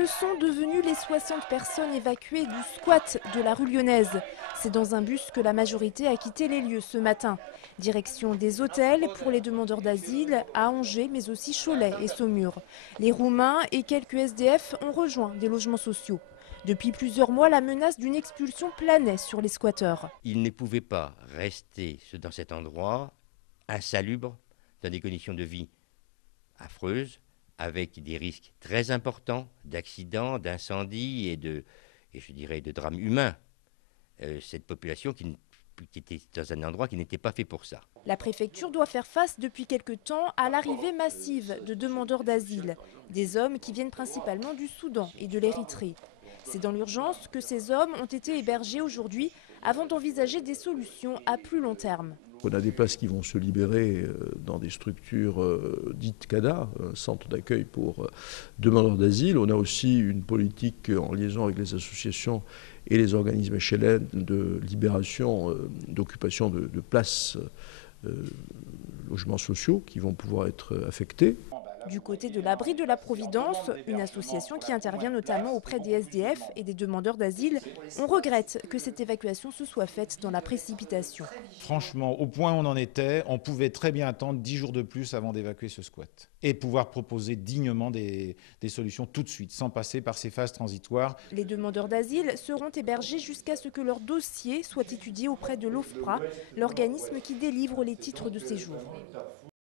Que sont devenues les 60 personnes évacuées du squat de la rue Lyonnaise? C'est dans un bus que la majorité a quitté les lieux ce matin. Direction des hôtels pour les demandeurs d'asile à Angers, mais aussi Cholet et Saumur. Les Roumains et quelques SDF ont rejoint des logements sociaux. Depuis plusieurs mois, la menace d'une expulsion planait sur les squatteurs. Ils ne pouvaient pas rester dans cet endroit insalubre, dans des conditions de vie affreuses, avec des risques très importants d'accidents, d'incendies et je dirais de drames humains. Cette population qui était dans un endroit qui n'était pas fait pour ça. La préfecture doit faire face depuis quelque temps à l'arrivée massive de demandeurs d'asile, des hommes qui viennent principalement du Soudan et de l'Érythrée. C'est dans l'urgence que ces hommes ont été hébergés aujourd'hui avant d'envisager des solutions à plus long terme. On a des places qui vont se libérer dans des structures dites CADA, centres d'accueil pour demandeurs d'asile. On a aussi une politique en liaison avec les associations et les organismes HLN de libération, d'occupation de places, logements sociaux qui vont pouvoir être affectés. Du côté de l'Abri de la Providence, une association qui intervient notamment auprès des SDF et des demandeurs d'asile, on regrette que cette évacuation se soit faite dans la précipitation. Franchement, au point où on en était, on pouvait très bien attendre 10 jours de plus avant d'évacuer ce squat et pouvoir proposer dignement des solutions tout de suite, sans passer par ces phases transitoires. Les demandeurs d'asile seront hébergés jusqu'à ce que leur dossier soit étudié auprès de l'OFPRA, l'organisme qui délivre les titres de séjour.